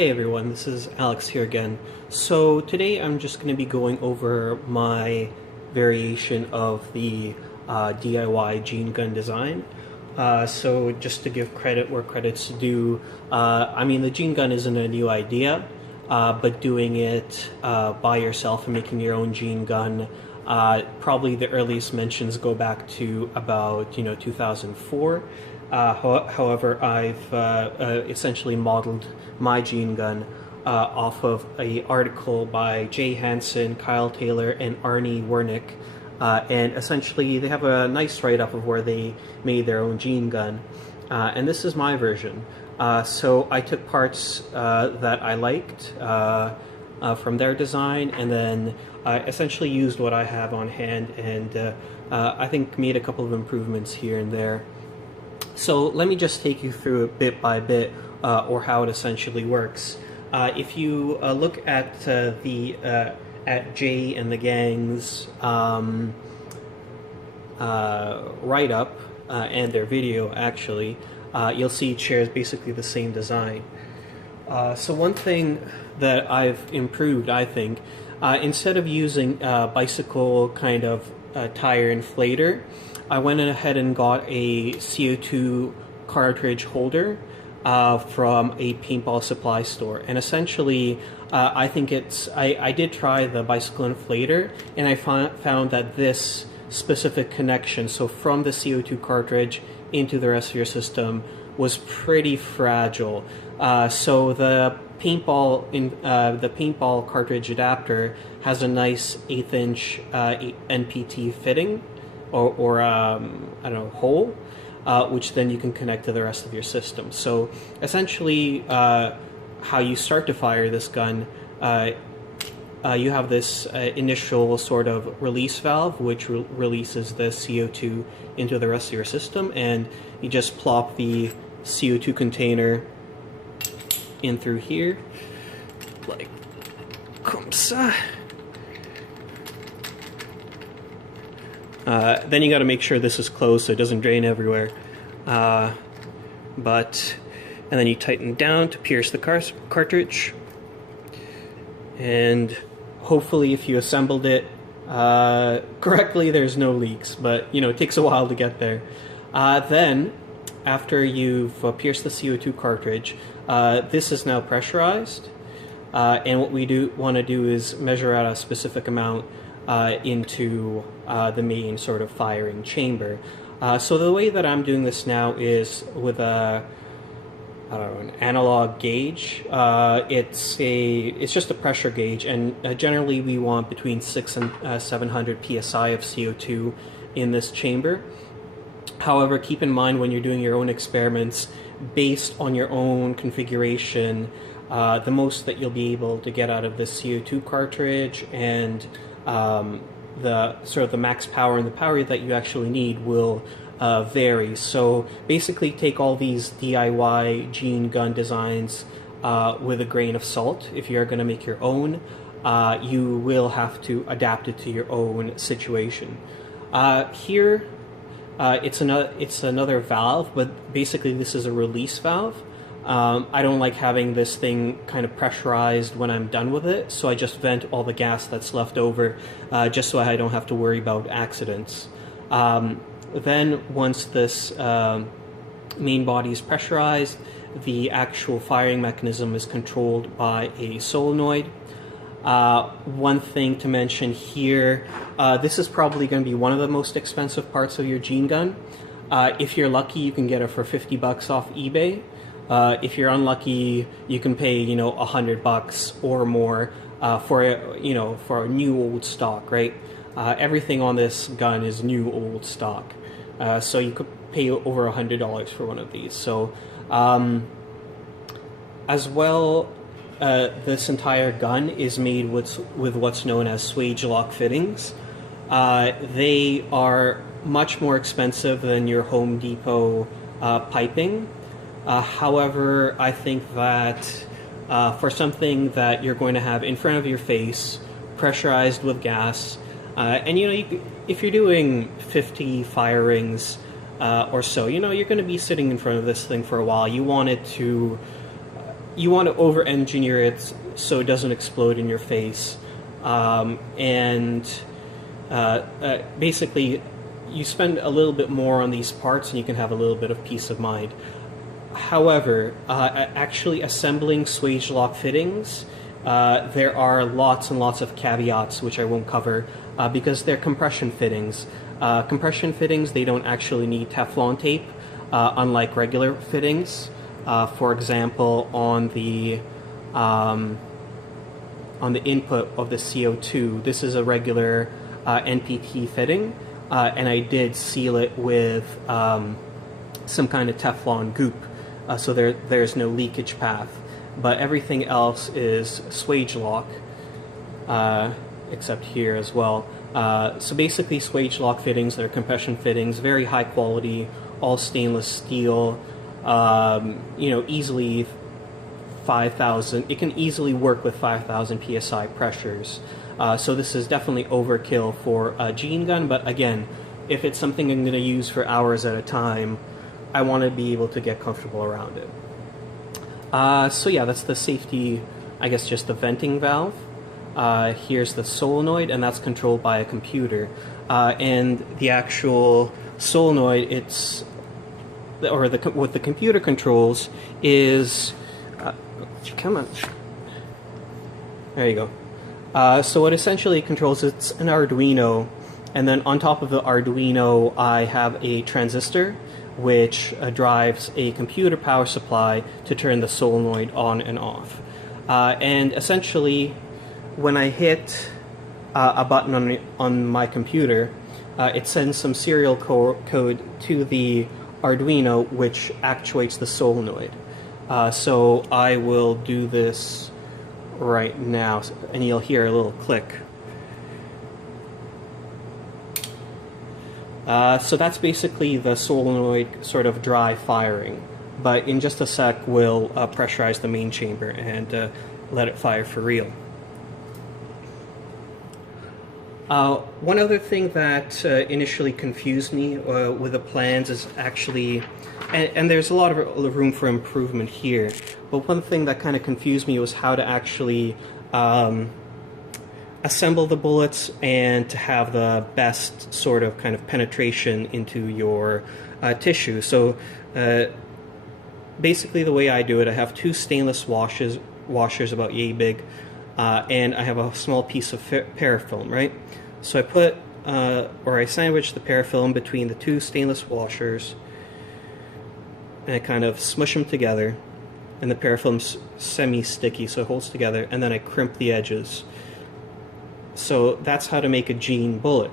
Hey everyone, this is Alex here again. So today I'm just going to be going over my variation of the DIY gene gun design. So just to give credit where credit's due, I mean the gene gun isn't a new idea, but doing it by yourself and making your own gene gun, probably the earliest mentions go back to about 2004. However, I've essentially modeled my gene gun off of an article by Jay Hansen, Kyle Taylor, and Arnie Wernick. And essentially, they have a nice write-up of where they made their own gene gun. And this is my version. So I took parts that I liked from their design, and then essentially used what I have on hand, and I think made a couple of improvements here and there. So let me just take you through it bit by bit, or how it essentially works. If you look at at Jay and the gang's write-up and their video, actually, you'll see it shares basically the same design. So one thing that I've improved, I think, instead of using bicycle kind of tire inflator, I went ahead and got a CO2 cartridge holder from a paintball supply store. And essentially, I think I did try the bicycle inflator, and I found that this specific connection, so from the CO2 cartridge into the rest of your system, was pretty fragile. So the paintball cartridge adapter has a nice 1/8 inch NPT fitting, or I don't know, hole, which then you can connect to the rest of your system. So essentially, how you start to fire this gun, you have this initial sort of release valve, which releases the CO2 into the rest of your system, and you just plop the CO2 container in through here, like comme ça. Then you got to make sure this is closed so it doesn't drain everywhere. And then you tighten down to pierce the cartridge. And hopefully, if you assembled it correctly, there's no leaks. But it takes a while to get there. Then, after you've pierced the CO2 cartridge, this is now pressurized. And what we want to do is measure out a specific amount into the main sort of firing chamber. So the way that I'm doing this now is with an analog gauge. It's just a pressure gauge, and generally we want between 600 and 700 psi of CO2 in this chamber. However, keep in mind when you're doing your own experiments, based on your own configuration, the most that you'll be able to get out of this CO2 cartridge and the sort of the max power and the power that you actually need will vary. So basically take all these DIY gene gun designs with a grain of salt. If you're going to make your own, you will have to adapt it to your own situation. Here it's another valve, but basically this is a release valve. I don't like having this thing kind of pressurized when I'm done with it, so I just vent all the gas that's left over, just so I don't have to worry about accidents. Then once this main body is pressurized, the actual firing mechanism is controlled by a solenoid. One thing to mention here, this is probably going to be one of the most expensive parts of your gene gun. If you're lucky, you can get it for $50 off eBay. If you're unlucky, you can pay $100 or more for a new old stock, right? Everything on this gun is new old stock, so you could pay over $100 for one of these. So as well, this entire gun is made with what's known as Swagelok Fittings. They are much more expensive than your Home Depot piping. However, I think that for something that you're going to have in front of your face, pressurized with gas, and if you're doing 50 firings or so, you're going to be sitting in front of this thing for a while. You want it to you want to over-engineer it so it doesn't explode in your face, basically you spend a little bit more on these parts and you can have a little bit of peace of mind. However, actually assembling Swagelok fittings, there are lots and lots of caveats which I won't cover because they're compression fittings. Compression fittings, they don't actually need Teflon tape, unlike regular fittings. For example, on the input of the CO2, this is a regular NPT fitting, and I did seal it with some kind of Teflon goop, so there's no leakage path. But everything else is Swagelok, except here as well. So basically Swagelok fittings, they're compression fittings, very high quality, all stainless steel, easily 5,000, it can easily work with 5,000 psi pressures. So this is definitely overkill for a gene gun, but again, if it's something I'm going to use for hours at a time, I want to be able to get comfortable around it. So yeah, that's the safety, I guess just the venting valve. Here's the solenoid, and that's controlled by a computer. And the actual solenoid, what the computer controls is, come on, there you go. So what essentially controls, it's an Arduino, and then on top of the Arduino I have a transistor which drives a computer power supply to turn the solenoid on and off. And essentially when I hit a button on my computer, it sends some serial code to the Arduino which actuates the solenoid. So I will do this right now, and you'll hear a little click. So that's basically the solenoid sort of dry firing. But in just a sec, we'll pressurize the main chamber and let it fire for real. One other thing that initially confused me with the plans is actually, and there's a lot of room for improvement here, but one thing that kind of confused me was how to actually assemble the bullets and to have the best sort of kind of penetration into your tissue. So basically the way I do it, I have two stainless washers about yay big, and I have a small piece of parafilm, right? So I put, I sandwich the parafilm between the two stainless washers, and I kind of smush them together, and the parafilm's semi-sticky, so it holds together, and then I crimp the edges. So that's how to make a gene bullet.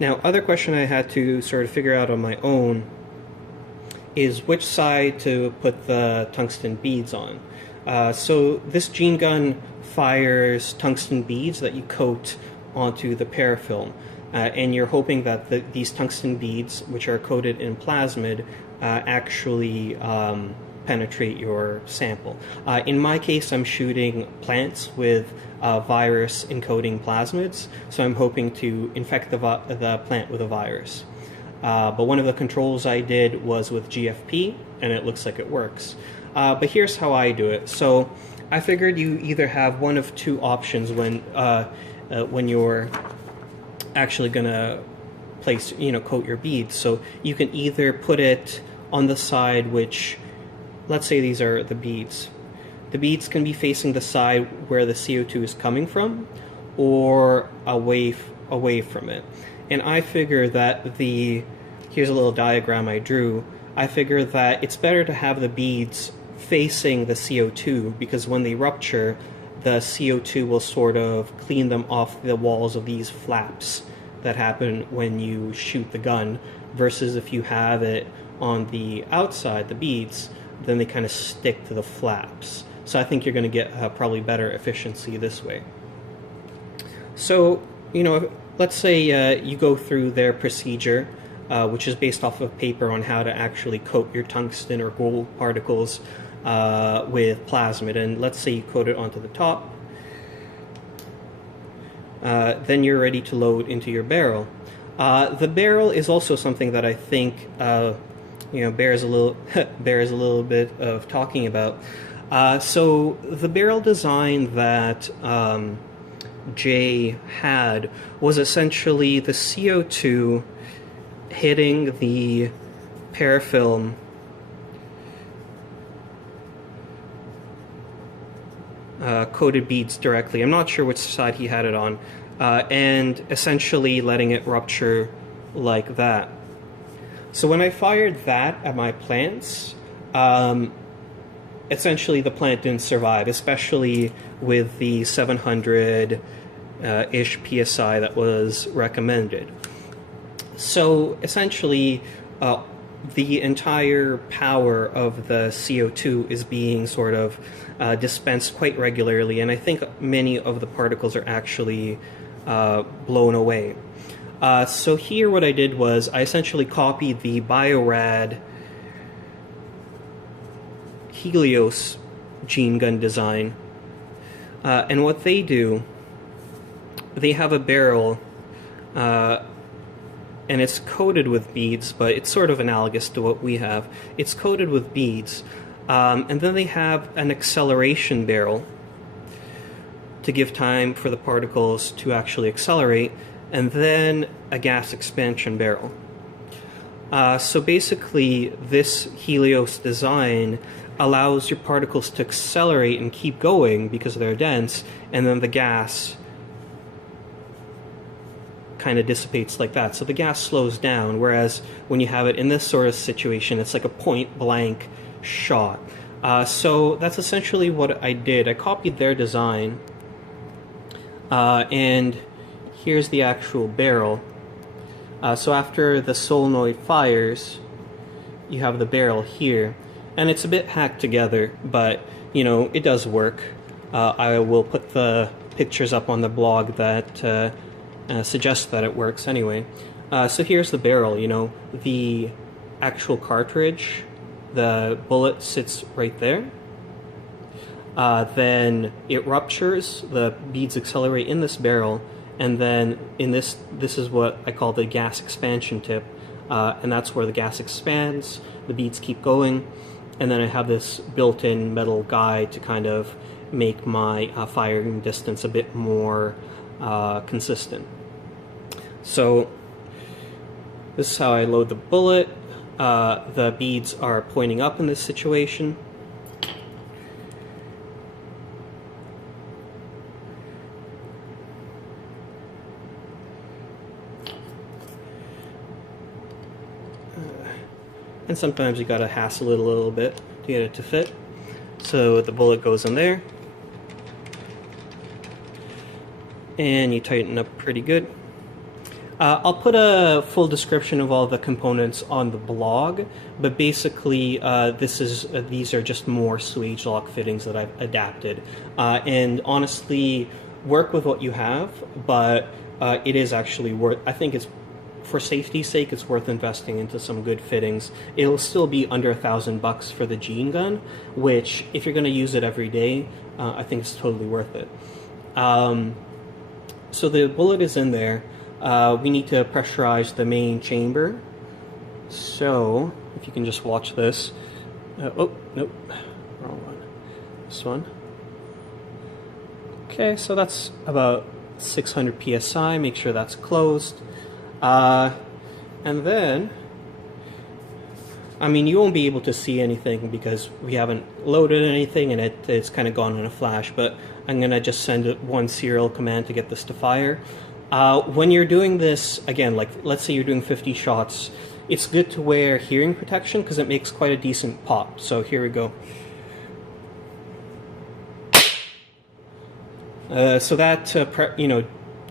Now, other question I had to sort of figure out on my own is which side to put the tungsten beads on. So this gene gun fires tungsten beads that you coat onto the parafilm, and you're hoping that these tungsten beads, which are coated in plasmid, actually penetrate your sample. In my case, I'm shooting plants with virus encoding plasmids, so I'm hoping to infect the plant with a virus. But one of the controls I did was with GFP, and it looks like it works. But here's how I do it. So I figured you either have one of two options when you're actually gonna place, coat your beads. So you can either put it on the side which, let's say these are the beads. The beads can be facing the side where the CO2 is coming from, or away from it. And I figure that here's a little diagram I drew. I figure that it's better to have the beads facing the CO2, because when they rupture, the CO2 will sort of clean them off the walls of these flaps that happen when you shoot the gun, versus if you have it on the outside, the beads, then they kind of stick to the flaps. So I think you're going to get probably better efficiency this way. So, let's say you go through their procedure, which is based off of paper on how to actually coat your tungsten or gold particles with plasmid, and let's say you coat it onto the top. Then you're ready to load into your barrel. The barrel is also something that I think bears a little bears a little bit of talking about. So the barrel design that Jay had was essentially the CO2 hitting the parafilm coated beads directly. I'm not sure which side he had it on, and essentially letting it rupture like that. So when I fired that at my plants, essentially the plant didn't survive, especially with the 700-ish PSI that was recommended. So essentially, the entire power of the CO2 is being sort of dispensed quite regularly, and I think many of the particles are actually blown away. So here what I did was I essentially copied the Biorad Helios gene gun design, and what they do, they have a barrel and it's coated with beads, but it's sort of analogous to what we have. It's coated with beads, and then they have an acceleration barrel to give time for the particles to actually accelerate, and then a gas expansion barrel. So basically, this Helios design allows your particles to accelerate and keep going because they're dense, and then the gas kind of dissipates like that. So the gas slows down, whereas when you have it in this sort of situation, it's like a point-blank shot. So that's essentially what I did. I copied their design, and here's the actual barrel. So after the solenoid fires, you have the barrel here, and it's a bit hacked together, but it does work. I will put the pictures up on the blog that suggest that it works anyway. So here's the barrel. The actual cartridge, the bullet sits right there. Then it ruptures, the beads accelerate in this barrel, and then in this is what I call the gas expansion tip, and that's where the gas expands, the beads keep going, and then I have this built-in metal guide to kind of make my firing distance a bit more consistent. So this is how I load the bullet. The beads are pointing up in this situation. And sometimes you gotta hassle it a little bit to get it to fit. So the bullet goes in there, and you tighten up pretty good. I'll put a full description of all the components on the blog, but basically these are just more Swagelok fittings that I've adapted. And honestly, work with what you have, but it is actually worth, I think it's, for safety's sake, it's worth investing into some good fittings. It'll still be under $1,000 for the gene gun, which, if you're going to use it every day, I think it's totally worth it. So the bullet is in there. We need to pressurize the main chamber. So, if you can just watch this. Oh, nope, wrong one. This one. Okay, so that's about 600 PSI. Make sure that's closed. And then, I mean, you won't be able to see anything because we haven't loaded anything and it's kind of gone in a flash, but I'm going to just send it one serial command to get this to fire. When you're doing this, again, like let's say you're doing 50 shots, it's good to wear hearing protection because it makes quite a decent pop. So here we go. So that,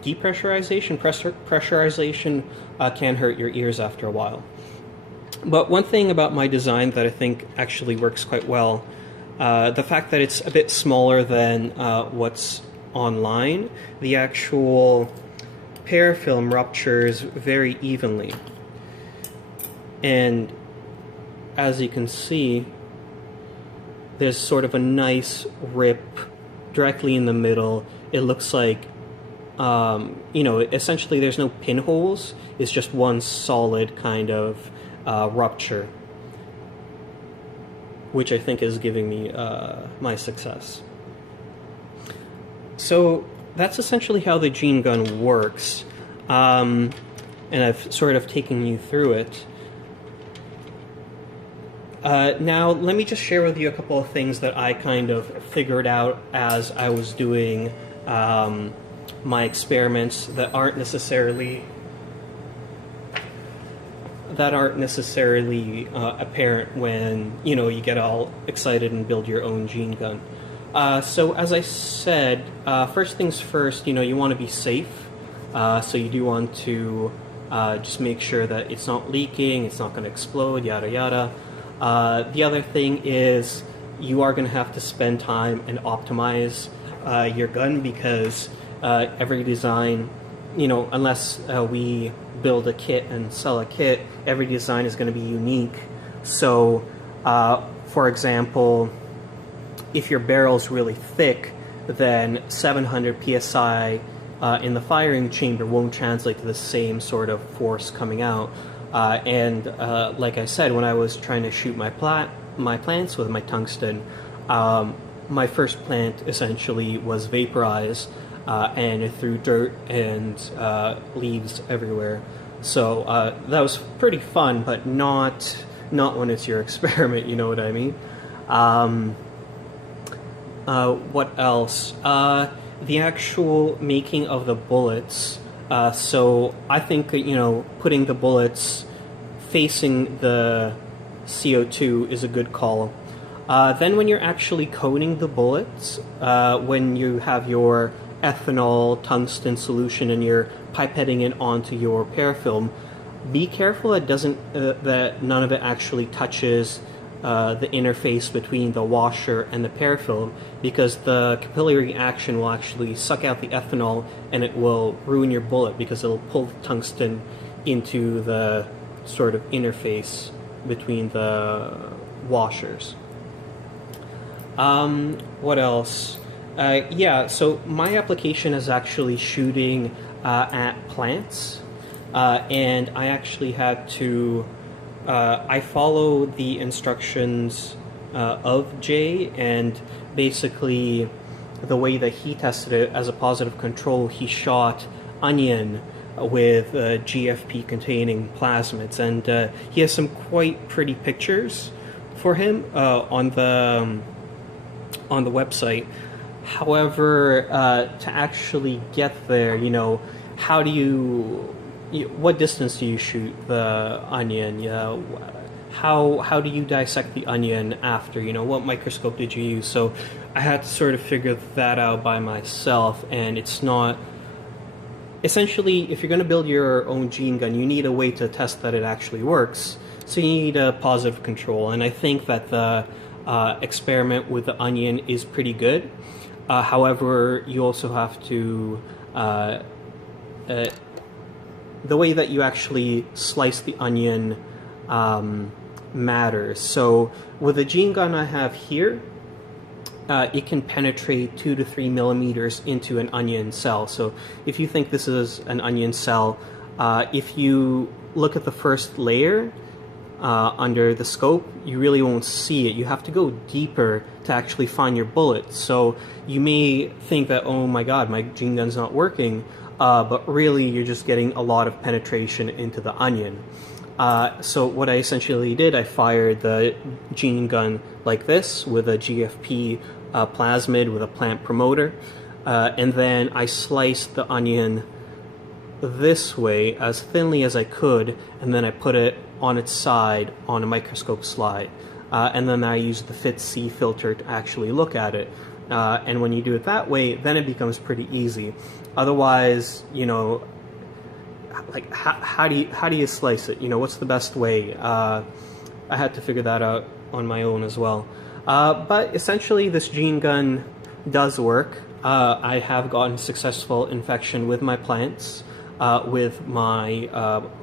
depressurization, pressurization can hurt your ears after a while. But one thing about my design that I think actually works quite well, the fact that it's a bit smaller than what's online, the actual parafilm ruptures very evenly. And as you can see, there's sort of a nice rip directly in the middle. It looks like essentially there's no pinholes, it's just one solid kind of rupture. which I think is giving me my success. So that's essentially how the gene gun works, and I've sort of taken you through it. Now, let me just share with you a couple of things that I kind of figured out as I was doing my experiments that aren't necessarily apparent when you get all excited and build your own gene gun. So as I said, first things first, you want to be safe. So you do want to just make sure that it's not leaking, it's not going to explode, yada yada. The other thing is you are going to have to spend time and optimize your gun, because every design, unless we build a kit and sell a kit, every design is going to be unique. So, for example, if your barrel's really thick, then 700 psi in the firing chamber won't translate to the same sort of force coming out. And like I said, when I was trying to shoot my plants with my tungsten, my first plant essentially was vaporized, and it threw dirt and leaves everywhere. So that was pretty fun, but not when it's your experiment, you know what I mean? What else? The actual making of the bullets. So I think putting the bullets facing the CO2 is a good call. Then when you're actually coating the bullets, when you have your ethanol tungsten solution and you're pipetting it onto your parafilm, be careful that none of it actually touches the interface between the washer and the parafilm, because the capillary action will actually suck out the ethanol and it will ruin your bullet, because it'll pull the tungsten into the sort of interface between the washers. What else? Yeah, so my application is actually shooting at plants, and I actually had to I follow the instructions of Jay, and basically the way that he tested it as a positive control, he shot onion with GFP containing plasmids, and he has some quite pretty pictures for him on the website. However, to actually get there, how do what distance do you shoot the onion? How do you dissect the onion after? What microscope did you use? So I had to sort of figure that out by myself, and it's not... Essentially, if you're going to build your own gene gun, you need a way to test that it actually works. So you need a positive control, and I think that the experiment with the onion is pretty good. However, you also have to... the way that you actually slice the onion matters. So with the gene gun I have here, it can penetrate 2 to 3 millimeters into an onion cell. So if you think this is an onion cell, if you look at the first layer under the scope, you really won't see it. You have to go deeper to actually find your bullet. So you may think that, oh my god, my gene gun's not working, but really you're just getting a lot of penetration into the onion. So what I essentially did, I fired the gene gun like this with a GFP plasmid with a plant promoter, and then I sliced the onion this way as thinly as I could, and then I put it on its side on a microscope slide, and then I used the FIT-C filter to actually look at it. And when you do it that way, then it becomes pretty easy. Otherwise, like how do you slice it? What's the best way? I had to figure that out on my own as well. But essentially, this gene gun does work. I have gotten successful infection with my plants with my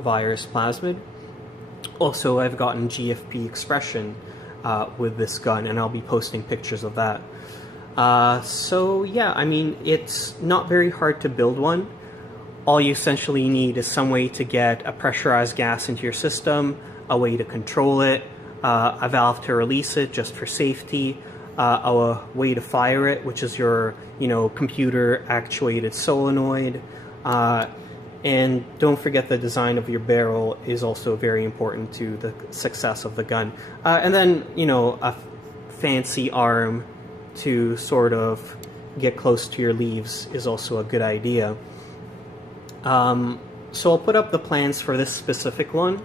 virus plasmid. Also, I've gotten GFP expression with this gun, and I'll be posting pictures of that. So yeah, I mean, it's not very hard to build one. All you essentially need is some way to get a pressurized gas into your system, a way to control it, a valve to release it just for safety, a way to fire it, which is your, computer actuated solenoid, and don't forget the design of your barrel is also very important to the success of the gun. And then, a fancy arm to sort of get close to your leaves is also a good idea. So I'll put up the plans for this specific one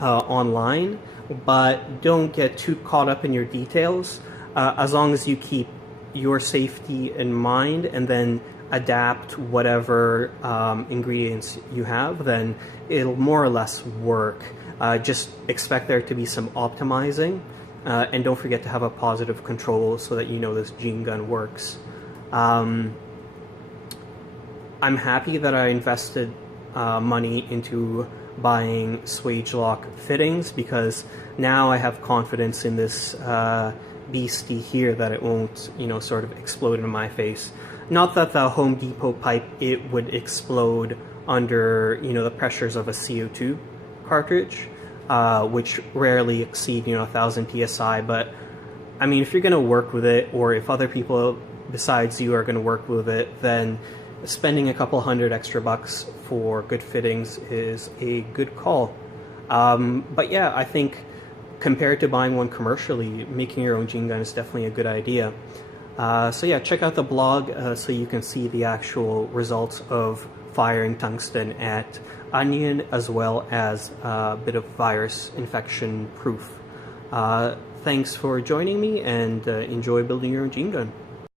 online, but don't get too caught up in your details. As long as you keep your safety in mind and then adapt whatever ingredients you have, then it'll more or less work. Just expect there to be some optimizing, and don't forget to have a positive control so that this gene gun works. I'm happy that I invested money into buying Swagelok Fittings, because now I have confidence in this beastie here that it won't, sort of explode in my face. Not that the Home Depot pipe, it would explode under, the pressures of a CO2 cartridge, which rarely exceed, 1,000 psi. But, I mean, if you're going to work with it, or if other people besides you are going to work with it, then spending a couple $100 extra for good fittings is a good call. But yeah, I think compared to buying one commercially, making your own gene gun is definitely a good idea. So yeah, check out the blog so you can see the actual results of firing tungsten at onion, as well as a bit of virus infection proof. Thanks for joining me, and enjoy building your own gene gun.